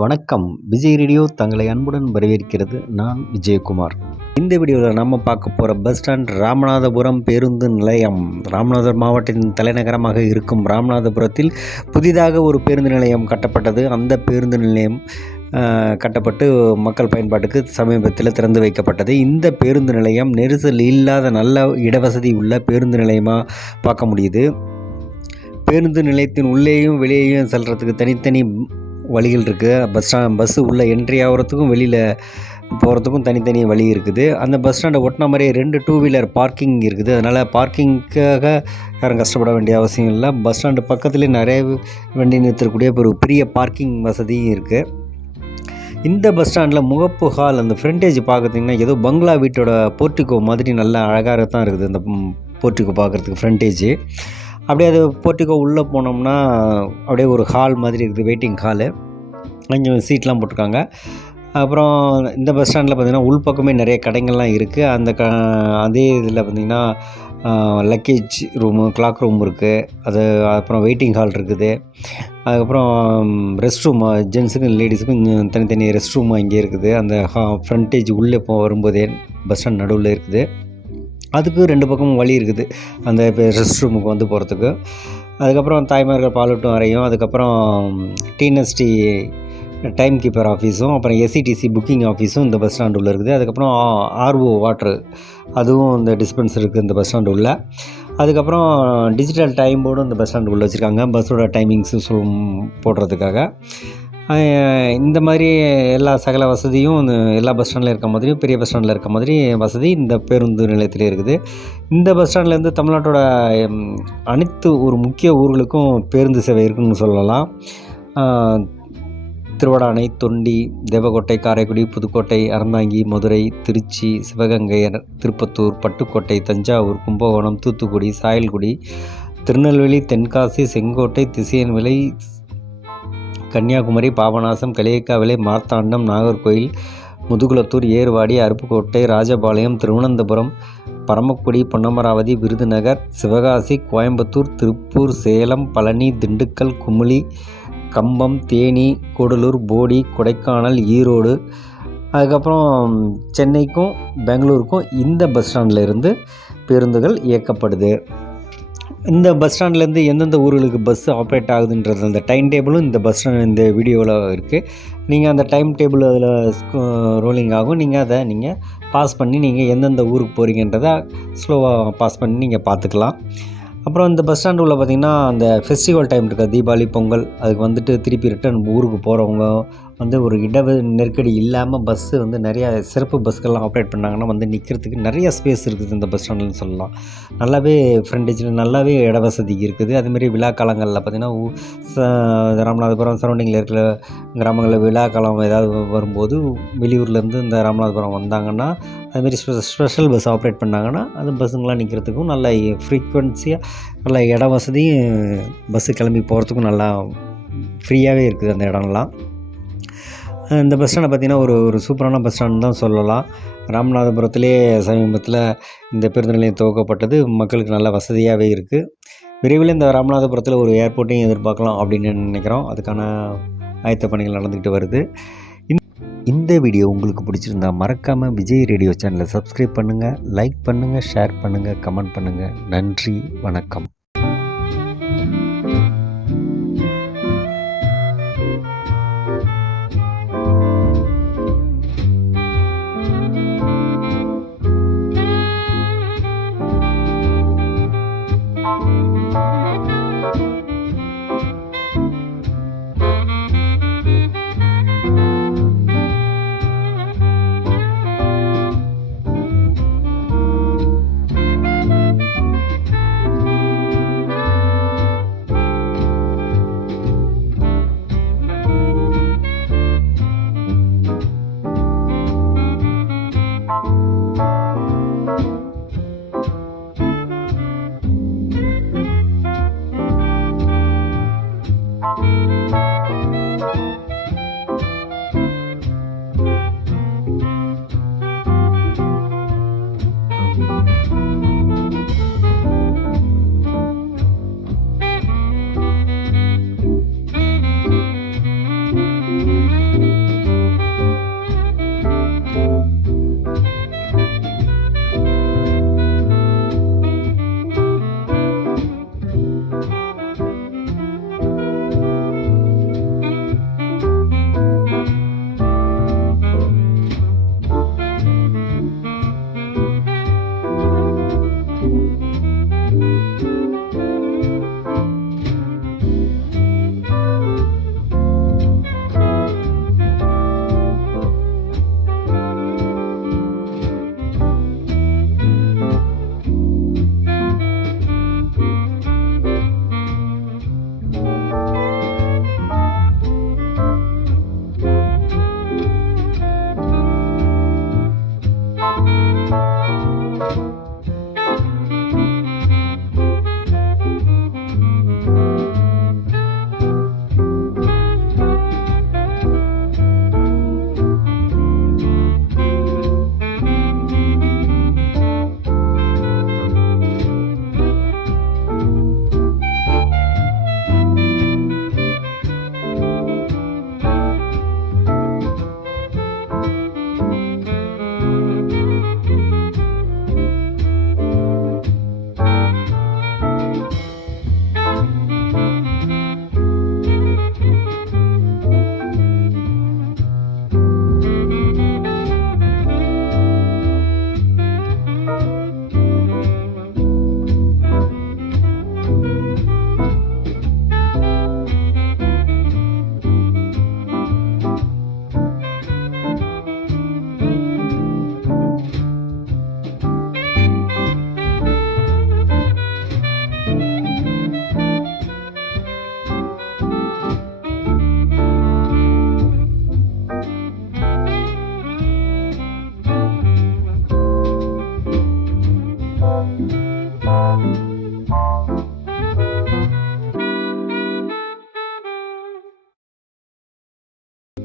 வணக்கம். விஜய் ரேடியோ தங்களை அன்புடன் வரவேற்கிறது. நான் விஜயகுமார். இந்த வீடியோவில் நம்ம பார்க்க போகிற பஸ் ஸ்டாண்ட் ராமநாதபுரம் பேருந்து நிலையம். ராமநாதபுரம் மாவட்டத்தின் தலைநகரமாக இருக்கும் ராமநாதபுரத்தில் புதிதாக ஒரு பேருந்து நிலையம் கட்டப்பட்டது. அந்த பேருந்து நிலையம் கட்டப்பட்டு மக்கள் பயன்பாட்டுக்கு சமீபத்தில் திறந்து வைக்கப்பட்டது. இந்த பேருந்து நிலையம் நெரிசல் இல்லாத நல்ல இடவசதி உள்ள பேருந்து நிலையமாக பார்க்க முடியுது. பேருந்து நிலையத்தின் உள்ளேயும் வெளியேயும் செல்கிறதுக்கு தனித்தனி வழிகள் இருக்குது. பஸ்ஸு உள்ளே என்ட்ரி ஆகிறதுக்கும் வெளியில் போகிறதுக்கும் தனித்தனி வழி இருக்குது. அந்த பஸ் ஸ்டாண்டை ஒட்டின மாதிரியே 2 டூ வீலர் பார்க்கிங் இருக்குது. அதனால் பார்க்கிங்க்காக யாரும் கஷ்டப்பட வேண்டிய அவசியம் இல்லை. பஸ் ஸ்டாண்டு பக்கத்துலேயே நிறைய வண்டி நிறுத்தக்கூடிய ஒரு பெரிய பார்க்கிங் வசதியும் இருக்குது. இந்த பஸ் ஸ்டாண்டில் முகப்பு ஹால் அந்த ஃப்ரண்டேஜ் பார்க்குறதுங்கன்னா ஏதோ பங்களா வீட்டோட போர்ட்டிகோ மாதிரி நல்ல அழகாக தான் இருக்குது. அந்த போர்ட்டிகோ பார்க்குறதுக்கு ஃப்ரண்டேஜ் அப்படியே அது போர்ட்டிகோ உள்ளே போனோம்னா அப்படியே ஒரு ஹால் மாதிரி இருக்குது, வெயிட்டிங் ஹாலு. கொஞ்சம் சீட்லாம் போட்டிருக்காங்க. அப்புறம் இந்த பஸ் ஸ்டாண்டில் பார்த்திங்கன்னா உள்பக்கமே நிறைய கடைகள்லாம் இருக்குது. அதே இதில் பார்த்திங்கன்னா லக்கேஜ் ரூமு, கிளாக் ரூம் இருக்குது. அப்புறம் வெயிட்டிங் ஹால் இருக்குது. அதுக்கப்புறம் ரெஸ்ட் ரூம், ஜென்ஸுக்கும் லேடிஸுக்கும் தனித்தனி ரெஸ்ட் ரூம் இங்கே இருக்குது. அந்த ஃப்ரண்டேஜ் உள்ளே வரும்போதே பஸ் ஸ்டாண்ட் நடுவில் இருக்குது. அதுக்கு 2 பக்கமும் வழி இருக்குது அந்த ரெஸ்ட் ரூமுக்கு வந்து போகிறதுக்கு. அதுக்கப்புறம் தாய்மார்கள் பாலூட்டும் அறையும், அதுக்கப்புறம் டிஎன்எஸ்டி டைம் கீப்பர் ஆஃபீஸும், அப்புறம் எஸ்சிடிசி புக்கிங் ஆஃபீஸும் இந்த பஸ் ஸ்டாண்டு உள்ளே இருக்குது. அதுக்கப்புறம் ஆர்ஓ வாட்ரு அதுவும் இந்த டிஸ்பென்சர் இருக்குது இந்த பஸ் ஸ்டாண்டு உள்ள. அதுக்கப்புறம் டிஜிட்டல் டைம் போர்டும் இந்த பஸ் ஸ்டாண்டு உள்ளே வச்சுருக்காங்க, பஸ்ஸோட டைமிங்ஸு போடுறதுக்காக. இந்த மாதிரி எல்லா சகல வசதியும் எல்லா பஸ் ஸ்டாண்டில் இருக்க மாதிரியும் பெரிய பஸ் ஸ்டாண்டில் இருக்க மாதிரி வசதி இந்த பேருந்து நிலையத்திலே இருக்குது. இந்த பஸ் ஸ்டாண்ட்லேருந்து தமிழ்நாட்டோட அனைத்து ஒரு முக்கிய ஊர்களுக்கும் பேருந்து சேவை இருக்குன்னு சொல்லலாம். திருவடானை, தொண்டி, தேவக்கோட்டை, காரைக்குடி, புதுக்கோட்டை, அறந்தாங்கி, மதுரை, திருச்சி, சிவகங்கை, திருப்பத்தூர், பட்டுக்கோட்டை, தஞ்சாவூர், கும்பகோணம், தூத்துக்குடி, சாயல்குடி, திருநெல்வேலி, தென்காசி, செங்கோட்டை, திசையன்விளை, கன்னியாகுமரி, பாபநாசம், களியக்காவிளை, மார்த்தாண்டம், நாகர்கோயில், முதுகுளத்தூர், ஏர்வாடி, அருப்புக்கோட்டை, ராஜபாளையம், திருவனந்தபுரம், பரமக்குடி, பொன்னமராவதி, விருதுநகர், சிவகாசி, கோயம்புத்தூர், திருப்பூர், சேலம், பழனி, திண்டுக்கல், குமுளி, கம்பம், தேனி, கூடலூர், போடி, கொடைக்கானல், ஈரோடு, அதுக்கப்புறம் சென்னைக்கும் பெங்களூருக்கும் இந்த பஸ் ஸ்டாண்டில் இருந்து பேருந்துகள் இயக்கப்படுது. இந்த பஸ் ஸ்டாண்ட்லேருந்து எந்தெந்த ஊர்களுக்கு பஸ்ஸு ஆப்ரேட் ஆகுதுன்றது அந்த டைம் டேபிளும் இந்த வீடியோவில் இருக்குது. நீங்கள் அந்த டைம் டேபிள் அதில் ரோலிங் ஆகும். நீங்கள் அதை பாஸ் பண்ணி நீங்கள் எந்தெந்த ஊருக்கு போகிறீங்கன்றதை ஸ்லோவாக பாஸ் பண்ணி நீங்கள் பார்த்துக்கலாம். அப்புறம் இந்த பஸ் ஸ்டாண்டு உள்ள பார்த்திங்கன்னா அந்த ஃபெஸ்டிவல் டைம் இருக்குது, தீபாவளி, பொங்கல், அதுக்கு திருப்பி ரிட்டர்ன் ஊருக்கு போகிறவங்க ஒரு நெருக்கடி இல்லாமல் பஸ்ஸு நிறையா சிறப்பு பஸ்கள்லாம் ஆப்ரேட் பண்ணாங்கன்னா நிற்கிறதுக்கு நிறைய ஸ்பேஸ் இருக்குது இந்த பஸ் ஸ்டாண்டுன்னு சொல்லலாம். நல்லாவே ஃப்ரண்டேஜில் நல்லாவே இட வசதி இருக்குது. அதுமாரி விழா காலங்களில் பார்த்திங்கன்னா ராமநாதபுரம் சரௌண்டிங்கில் இருக்கிற கிராமங்களில் விழா காலம் ஏதாவது வரும்போது வெளியூர்லேருந்து இந்த ராமநாதபுரம் வந்தாங்கன்னா அதுமாரி ஸ்பெஷல் பஸ் ஆப்ரேட் பண்ணாங்கன்னா அந்த பஸ்ஸுங்களாம் நிற்கிறதுக்கும் நல்ல ஃப்ரீக்வன்சியாக நல்ல இட வசதியும் பஸ்ஸு கிளம்பி போகிறதுக்கும் நல்லா ஃப்ரீயாகவே இருக்குது அந்த இடம்லாம். இந்த பஸ் ஸ்டாண்டை பார்த்திங்கன்னா ஒரு சூப்பரான பஸ் ஸ்டாண்ட் தான் சொல்லலாம். ராமநாதபுரத்திலே சமீபத்தில் இந்த பேருந்து நிலையம் துவக்கப்பட்டது. மக்களுக்கு நல்ல வசதியாகவே இருக்குது. விரைவில் இந்த ராமநாதபுரத்தில் ஒரு ஏர்போர்ட்டையும் எதிர்பார்க்கலாம் அப்படின்னு நினைக்கிறோம். அதுக்கான ஆயத்த பணிகள் நடந்துக்கிட்டு வருது. இந்த வீடியோ உங்களுக்கு பிடிச்சிருந்தா மறக்காமல் விஜய் ரேடியோ சேனலை சப்ஸ்கிரைப் பண்ணுங்கள், லைக் பண்ணுங்கள், ஷேர் பண்ணுங்கள், கமெண்ட் பண்ணுங்கள். நன்றி, வணக்கம்.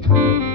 நன்றி.